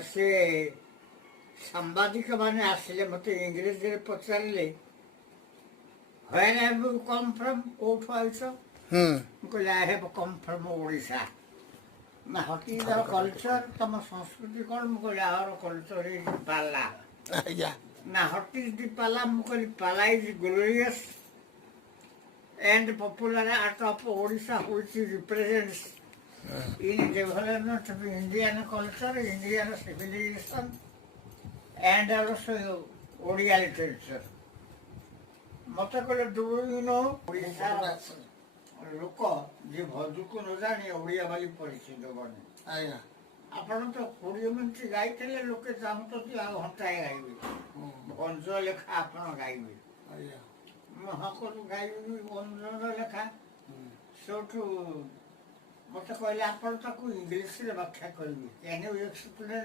ସେ ସାମ୍ବାଦିକମାନେ ଆସିଲେ ମୋତେ ଇଂରେଜୀରେ ପଚାରିଲେ where have you come from? କୋଉଠୁ ଆଇଛ? ମୁଁ କହିଲି I have come from Odisha. ନା what is your culture? ତମ ସଂସ୍କୃତି କ'ଣ? ମୁଁ କହିଲି our culture is ପାଲା। ନା what is the ପାଲା? ମୁଁ କହିଲି ପାଲା is glorious and popular art of Odisha which represents in development of Indian culture, Indian civilization, and also Odia literature. ମତେ କହିଲେ ଡୁ ୟୁ ନୋ ଓଡ଼ିଶା ଲୋକ ଯିଏ ଭଜୁକୁ ନ ଜାଣି ଓଡ଼ିଆ ବୋଲି ପରିଚିତ ବନେ। ଆଜ୍ଞା ଆପଣ ତ 20 ମିନିଟ୍ ଗାଇଥିଲେ ଲୋକେ ଚାହୁଁଛନ୍ତି ଆଉ ଘଣ୍ଟାଏ ଗାଇବେ ଭଞ୍ଜ ଲେଖା ଆପଣ ଗାଇବେ। ଆଜ୍ଞା ମୁଁ ହକରୁ ଗାଇବି ଭଞ୍ଜର ଲେଖା। ସେଠୁ ମୋତେ କହିଲେ ଆପଣ ତାକୁ ଇଂଲିଶରେ ବ୍ୟାଖ୍ୟା କରିବେ। Can you explain